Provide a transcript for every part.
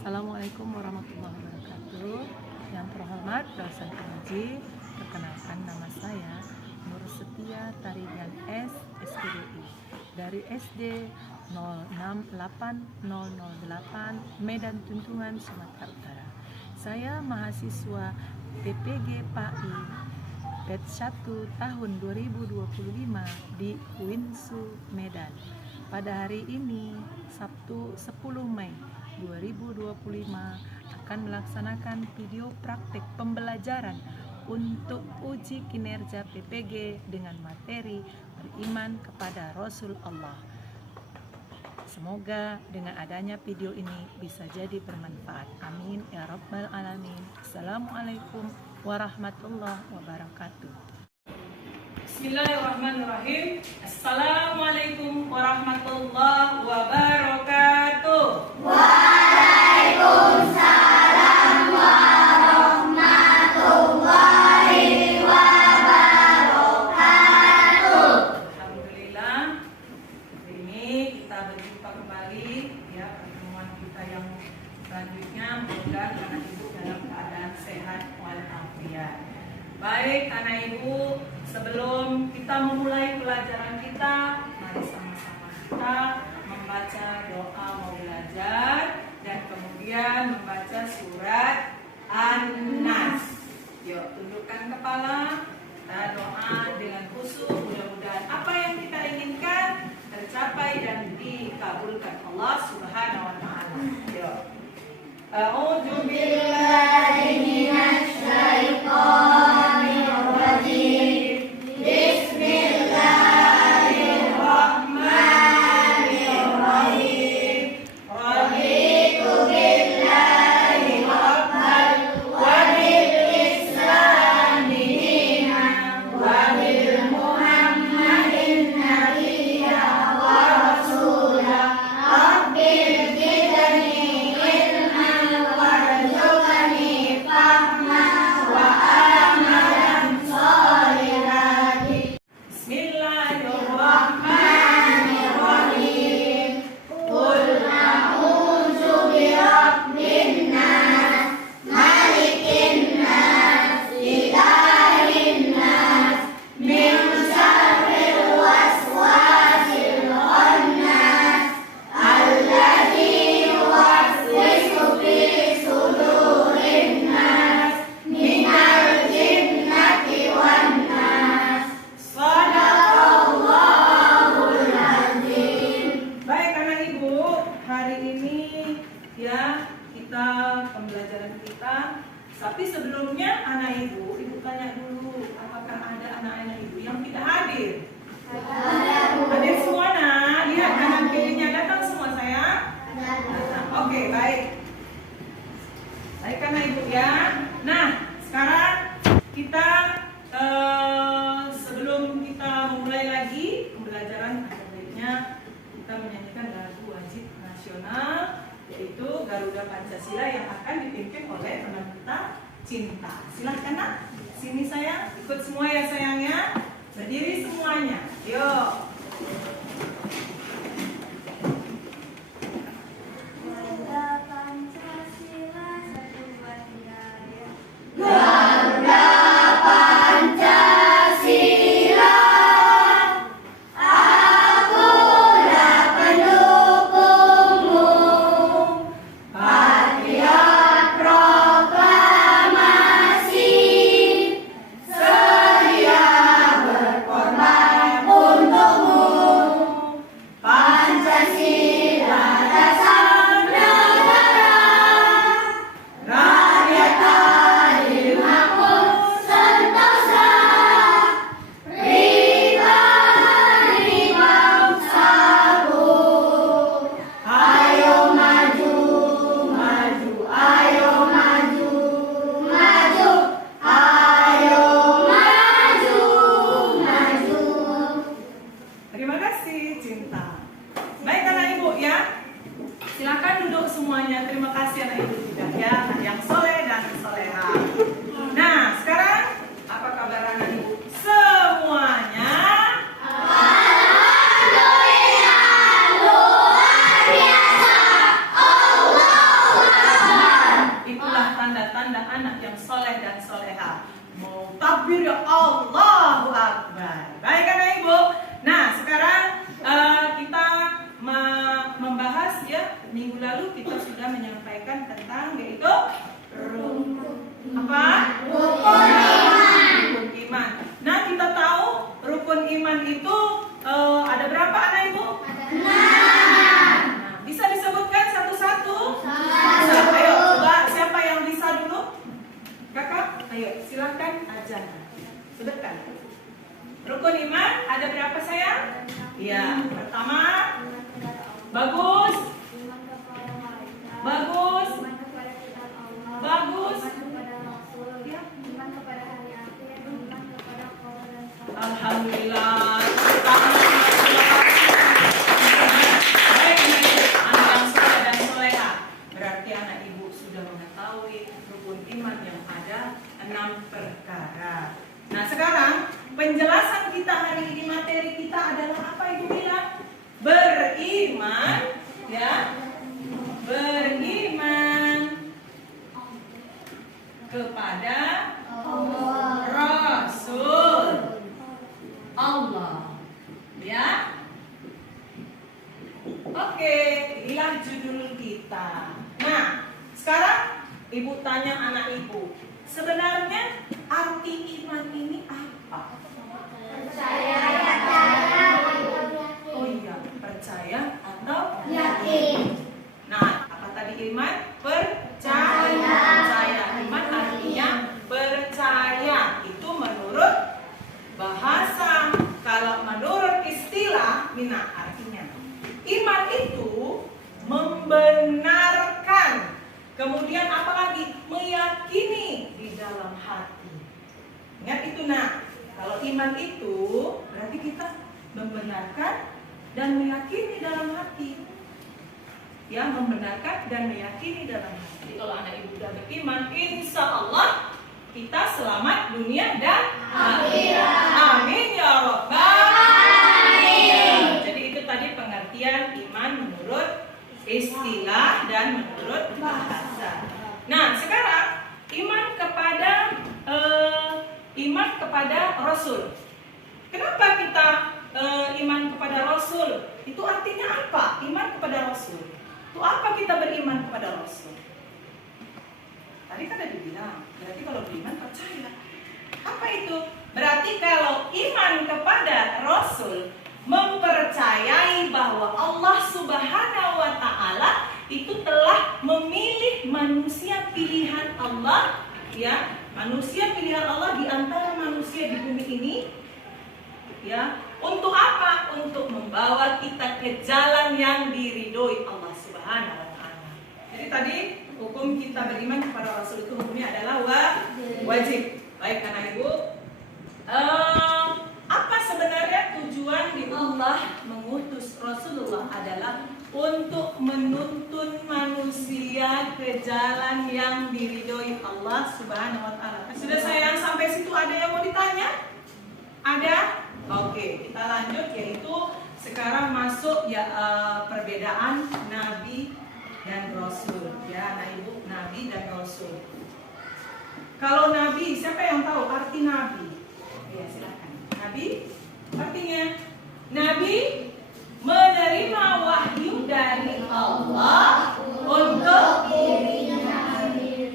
Assalamualaikum warahmatullahi wabarakatuh. Yang terhormat dosen pengaji, perkenalkan nama saya Nur Setia Tarigan S, SPDI dari SD 068008 Medan Tunjungan, Sumatera Utara. Saya mahasiswa PPG PAI batch 1 tahun 2025 di Winsu, Medan. Pada hari ini, Sabtu 10 Mei 2025 akan melaksanakan video praktik pembelajaran untuk uji kinerja PPG dengan materi beriman kepada Rasul Allah. Semoga dengan adanya video ini bisa jadi bermanfaat. Amin ya rabbal alamin. Assalamualaikum warahmatullahi wabarakatuh. Bismillahirrahmanirrahim. Assalamualaikum warahmatullahi wabarakatuh. Waalaikumsalam warahmatullahi wabarakatuh. Alhamdulillah, hari ini kita berjumpa kembali ya, pertemuan kita yang selanjutnya. Semoga anak ibu dalam keadaan sehat walafiat. Baik anak ibu, sebelum kita memulai pelajaran kita, mari sama-sama kita membaca doa mau belajar dan kemudian membaca surat An-Nas. Yuk, tundukkan kepala, kita doa dengan khusyuk. Mudah-mudahan apa yang kita inginkan tercapai dan dikabulkan Allah Subhanahu wa taala. Yuk. A'udzu billahi minasy syaithanir rajim. Bismillahirrahmanirrahim. Raditu billahi rabban wa bil islami dinan wa bil muhammadin nabiyya wa rasula. Rabbil zidni ilman warzuqni fahman wa amalan shalihan. Bismillahirrahmanirrahim. Qul a'udzu birabbin nas, malikin nas, ilahin nas, min syarril waswasil khannas, alladzi yuwaswisu fi sudurin nas, minal jinnati wan nas. Shadaqallahul azim. Baik anak ibu, hari ini ya kita pembelajaran kita. Tapi sebelumnya anak ibu tanya dulu, apakah ada anak-anak ibu yang tidak hadir? Hadir semua nak? Lihat kanan kirinya datang semua sayang? Datang. Oke, baik. Baik anak ibu ya. Nah, sekarang kita sebelum kita memulai lagi pembelajaran, ada baiknya kita menyanyikan lagu wajib nasional, yaitu Garuda Pancasila yang akan dipimpin oleh teman kita Cinta. Silahkan nak, sini sayang, ikut semua ya sayangnya. Berdiri semuanya, yuk. Garuda Pancasila satu bendera. Garuda Pancasila, akulah pendukungmu. Patriot proklamasi, sedia berkorban untukmu. Pancasila dasar negara, rakyat adil makmur sentosa, pribadi bangsaku. Ayo maju, maju, ayo maju, maju, ayo maju, maju. Terima kasih Cinta. Baik anak ibu ya, silakan duduk semuanya. Terima kasih anak ibu juga ya, anak yang soleh dan soleha. Nah sekarang apa kabar anak ibu semuanya? Alhamdulillah, luar biasa. Allahu minggu lalu kita sudah menyampaikan tentang yaitu apa? Rukun iman. Nah, kita tahu rukun iman itu ada berapa anak ibu? 6. Nah, bisa disebutkan satu-satu? Bisa. Ayo, coba siapa yang bisa dulu? Kakak, ayo silakan aja. Sebutkan. Rukun iman ada berapa sayang? Iya, pertama. Bagus. Bagus. Bagus. Ya. Alhamdulillah. Baik, anak yang soleh dan soleha. Berarti anak ibu sudah mengetahui rukun iman yang ada 6 perkara. Nah, sekarang penjelasan kita hari ini, materi kita adalah apa ibu bilang? Beriman, ya. Beriman kepada Rasul Allah, ya. Oke, inilah judul kita. Nah, sekarang ibu tanya anak ibu, sebenarnya arti iman ini apa? Oh iya, percaya atau Yakin. Nah, apa tadi iman? Percaya. Percaya. Iman artinya percaya. Itu menurut bahasa. Kalau menurut istilah, mina artinya iman itu membenarkan. Kemudian apa lagi? Meyakini di dalam hati. Ingat itu nak. Kalau iman itu berarti kita membenarkan dan meyakini dalam hati. Ya, membenarkan dan meyakini dalam hati. Kalau anak ibu sudah beriman, insya Allah kita selamat dunia dan akhirat. Amin ya rabbal alamin. Jadi itu tadi pengertian iman menurut istilah dan menurut bahasa. Nah, sekarang iman kepada Rasul. Kenapa kita iman kepada Rasul? Itu artinya apa? Iman kepada Rasul. Itu apa kita beriman kepada Rasul? Tadi kan ada dibilang, berarti kalau beriman percaya. Apa itu? Berarti kalau iman kepada Rasul mempercayai bahwa Allah Subhanahu wa Ta'ala itu telah memilih manusia pilihan Allah, ya, manusia pilihan Allah di antara manusia di bumi ini, ya, untuk apa? Untuk membawa kita ke jalan yang diridhoi Allah Subhanahu wa Ta'ala. Jadi tadi hukum kita beriman kepada Rasul itu hukumnya adalah wajib. Baik anak ibu, apa sebenarnya tujuan di Allah mengutus Rasulullah adalah untuk menuntun manusia ke jalan yang diridhoi Allah Subhanahu wa Ta'ala. Sudah sayang, sampai situ ada yang mau ditanya? Ada? Oke, kita lanjut, yaitu sekarang masuk ya perbedaan Nabi dan Rasul. Ya, anak ibu, Nabi dan Rasul. Kalau Nabi, siapa yang tahu arti Nabi? Ya, silakan. Nabi, artinya Nabi menerima wahyu dari Allah untuk dirinya.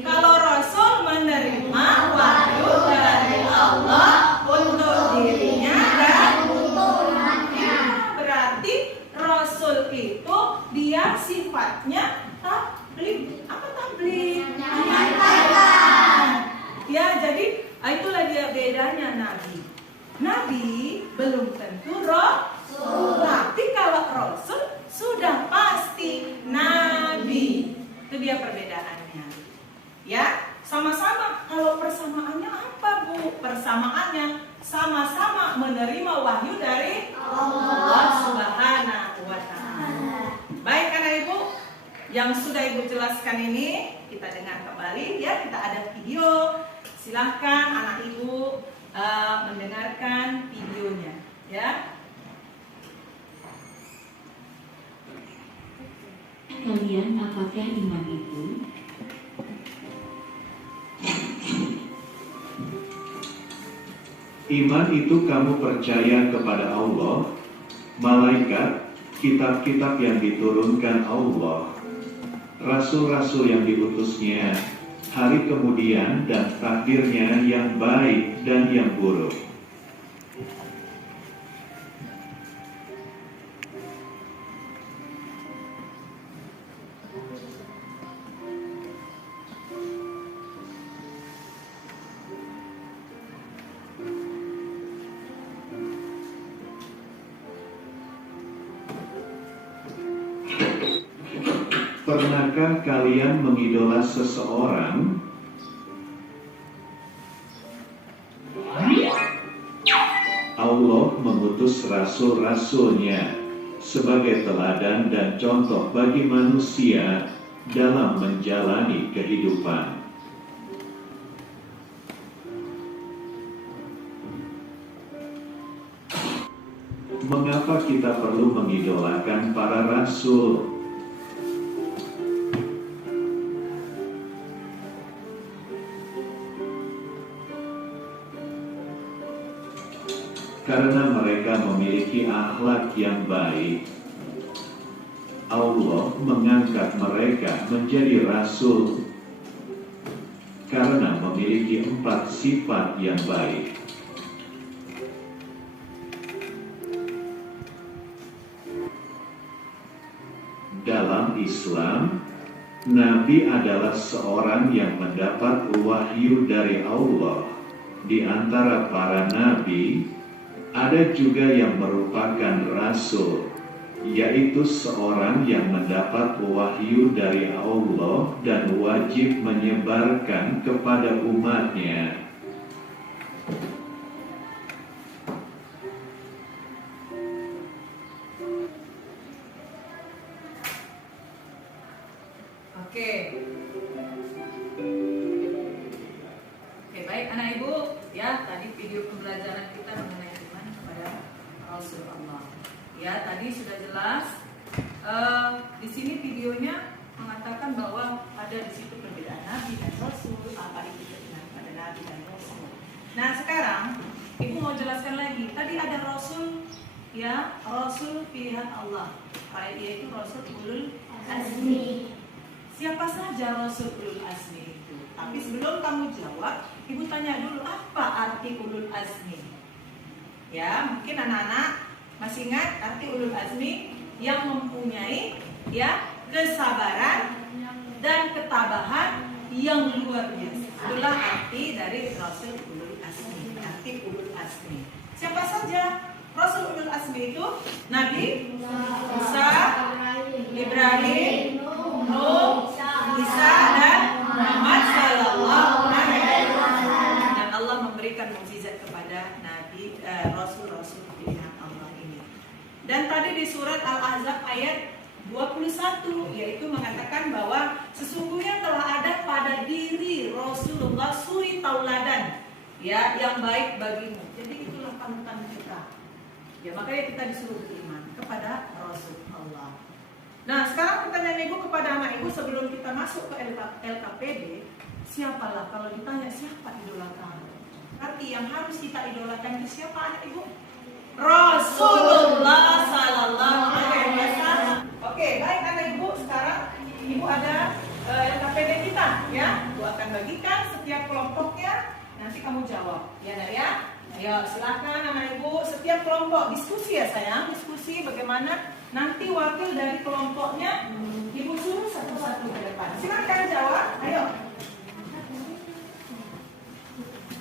Kalau Rasul menerima wahyu dari Allah untuk dirinya dan untuk umatnya. Berarti Rasul itu dia sifatnya tabligh. Apa tabligh? Menyampaikan. Ya, jadi itulah dia bedanya Nabi. Nabi belum tentu Rasul, tapi kalau Rasul sudah pasti Nabi. Itu dia perbedaannya. Ya, sama-sama. Kalau persamaannya apa, Bu? Persamaannya sama-sama menerima wahyu dari Allah Subhanahu wa Ta'ala. Baik anak ibu, yang sudah ibu jelaskan ini kita dengar kembali ya. Kita ada video. Silahkan anak ibu mendengarkan videonya, ya. Kalian apakah iman itu? Iman itu kamu percaya kepada Allah, malaikat, kitab-kitab yang diturunkan Allah, rasul-rasul yang diutusnya, hari kemudian dan takdirnya yang baik dan yang buruk. Pernahkah kalian mengidola seseorang? Allah mengutus rasul-rasulnya sebagai teladan dan contoh bagi manusia dalam menjalani kehidupan. Mengapa kita perlu mengidolakan para rasul? Karena mereka memiliki akhlak yang baik. Allah mengangkat mereka menjadi rasul karena memiliki 4 sifat yang baik. Dalam Islam, Nabi adalah seorang yang mendapat wahyu dari Allah. Di antara para nabi, ada juga yang merupakan rasul, yaitu seorang yang mendapat wahyu dari Allah dan wajib menyebarkan kepada umatnya. Oke, baik anak ibu, ya tadi video pembelajaran kita mengenai iman kepada Rasul Allah. Ya tadi sudah jelas. Di sini videonya mengatakan bahwa ada di situ perbedaan Nabi dan Rasul, apa itu keimanan pada Nabi dan Rasul. Nah sekarang ibu mau jelaskan lagi. Tadi ada Rasul, ya Rasul pilihan Allah, yaitu Rasul Ulul Azmi. Siapa saja Rasul Ulul Azmi itu? Tapi sebelum kamu jawab, ibu tanya dulu apa arti Ulul Azmi? Ya, mungkin anak-anak masih ingat arti Ulul Azmi yang mempunyai ya kesabaran dan ketabahan yang luar biasa. Itulah arti dari Rasul Ulul Azmi. Arti Ulul Azmi. Siapa saja Rasul Ulul Azmi itu? Nabi Musa, Ibrahim, Nuh, Isa dan Muhammad Sallallahu Alaihi Wasallam. Dan Allah memberikan mukjizat kepada Nabi Rasul-Rasul pilihan Allah ini. Dan tadi di surat Al-Ahzab ayat 21 yaitu mengatakan bahwa sesungguhnya telah ada pada diri Rasulullah suri tauladan ya yang baik bagimu. Jadi itulah panutan kita. Ya makanya kita disuruh beriman kepada Rasul Allah. Nah sekarang pertanyaan ibu kepada anak ibu sebelum kita masuk ke LKPD, siapalah kalau ditanya siapa idola kamu? Arti yang harus kita idolakan itu siapa anak ibu? Rasulullah Sallallahu Alaihi Wasallam. Oke, baik anak ibu, sekarang ibu ada LKPD kita ya. Ibu akan bagikan setiap kelompoknya, nanti kamu jawab ya Nak ya. Ayo silakan anak ibu, setiap kelompok diskusi ya sayang, diskusi bagaimana nanti wakil dari kelompoknya ibu suruh satu-satu ke depan. Silakan jawab, ayo.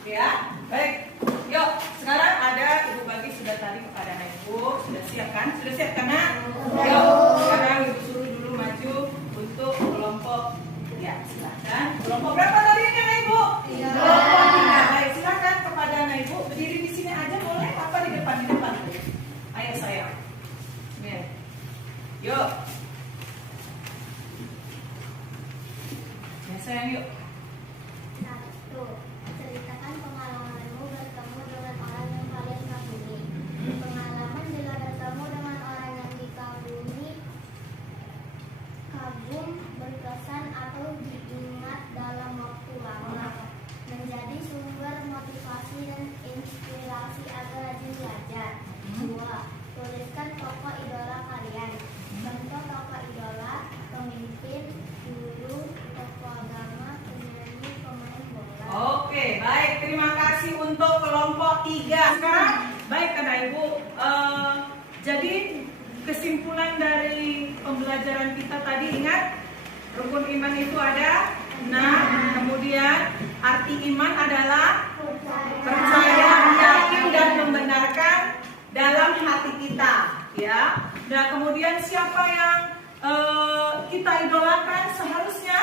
Ya, baik. Yuk, sekarang ada ibu bagi sudah tadi kepada anak ibu, sudah siap kan? Sudah siap kan nak? Yuk, sekarang ibu suruh dulu maju untuk kelompok. Ya, silakan. Kelompok berapa tadi ini anak ibu? Kelompok 3. Baik, silakan kepada anak ibu berdiri di sini aja boleh? Apa di depan? Di depan. Ayo sayang. Nih. Yuk. Ya sayang yuk. 1. Ceritakan pengalamanmu bertemu dengan orang yang kalian kagumi. Pengalaman bila bertemu dengan orang yang dikagumi, kagum, berkesan atau diingat dalam waktu lama, menjadi sumber motivasi dan inspirasi agar rajin belajar. 2. Tuliskan tokoh idola kalian. 3. Sekarang baik anak ibu, jadi kesimpulan dari pembelajaran kita tadi, ingat rukun iman itu ada 6. Kemudian arti iman adalah percaya, yakin dan membenarkan dalam hati kita, ya. Nah, kemudian siapa yang kita idolakan seharusnya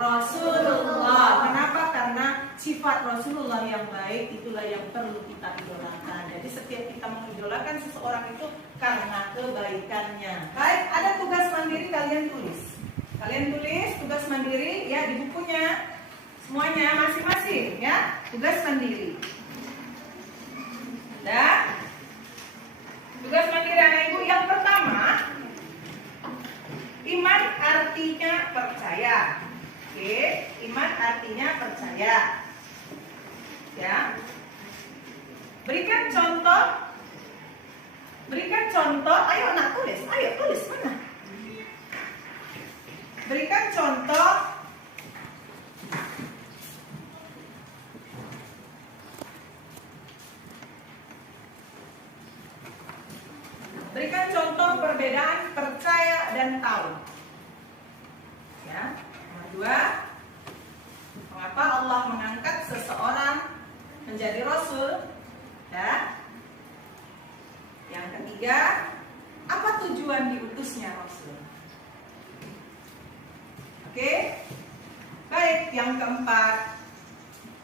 Rasulullah. Kenapa? Karena sifat Rasulullah yang baik itulah yang perlu kita idolakan. Jadi setiap kita mengidolakan seseorang itu karena kebaikannya. Baik, ada tugas mandiri, kalian tulis. Kalian tulis tugas mandiri ya di bukunya. Semuanya masing-masing ya, tugas mandiri. Dan tugas mandiri anak ibu yang pertama, iman artinya percaya. Oke, iman artinya percaya. Ya. Berikan contoh. Berikan contoh. Ayo anak tulis. Ayo tulis mana? Berikan contoh. Berikan contoh perbedaan percaya dan tahu. Ya. Nomor 2, mengapa Allah mengangkat seseorang menjadi rasul? Ya. Yang ketiga, apa tujuan diutusnya rasul? Oke. Baik, yang keempat,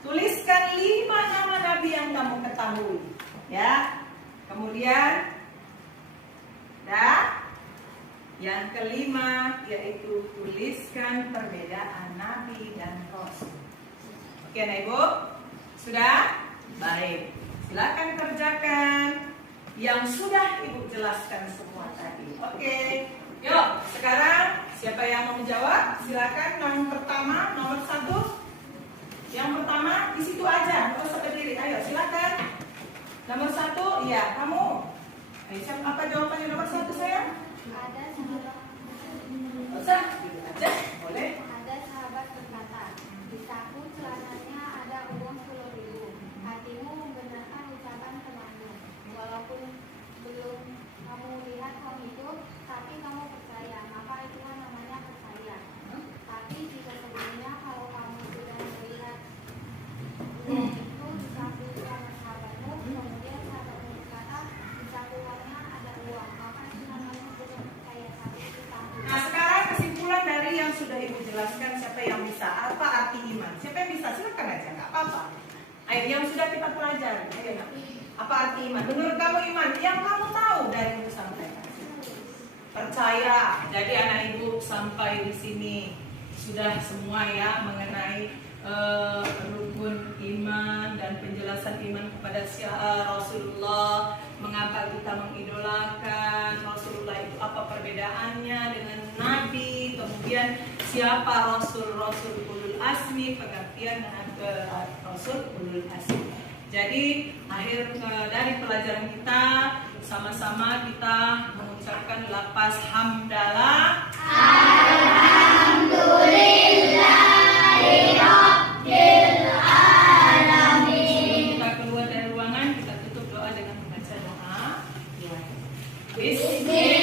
tuliskan 5 nama nabi yang kamu ketahui. Ya. Kemudian yang kelima yaitu tuliskan perbedaan nabi dan rasul. Oke, anak ibu, sudah? Baik, silakan kerjakan yang sudah ibu jelaskan semua tadi. Oke, yuk sekarang siapa yang mau menjawab? Silakan. Yang pertama, nomor 1. Yang pertama di situ aja, nggak usah berdiri. Ayo silakan. Nomor 1, ya kamu. Ayo, apa jawabannya nomor 1 sayang? Ada sahabat. Usah, gitu aja, boleh. Ada sahabat berkata, di saku celananya ada uang 10.000. Hatimu membenarkan ucapan temanmu, walaupun belum kamu lihat uang itu, tapi kamu percaya, maka itulah namanya percaya. Tapi jika sebelumnya kalau kamu sudah melihat uang itu di saku sama sahabatmu, kemudian sahabatmu berkata, di saku uangnya ada uang, maka itu namanya belum percaya, tapi itu takut. Nah sekarang kesimpulan dari yang sudah ibu jelaskan, siapa yang bisa? Apa arti iman? Siapa yang bisa? Silakan aja, nggak apa-apa. Ayo yang sudah kita pelajari. Ayo, nak. Apa arti iman? Menurut kamu iman yang kamu tahu dari ibu sampaikan? Percaya. Jadi anak ibu sampai di sini sudah semua ya mengenai rukun iman dan penjelasan iman kepada Rasulullah. Mengapa kita mengidolakan Rasulullah itu, apa perbedaannya dengan Nabi, kemudian siapa Rasul Ulul Azmi, pengertian dengan Rasul Ulul Azmi. Jadi akhir dari pelajaran kita sama-sama kita mengucapkan lafaz hamdalah. Kita keluar dari ruangan, kita tutup doa dengan membaca doa. Bismillah.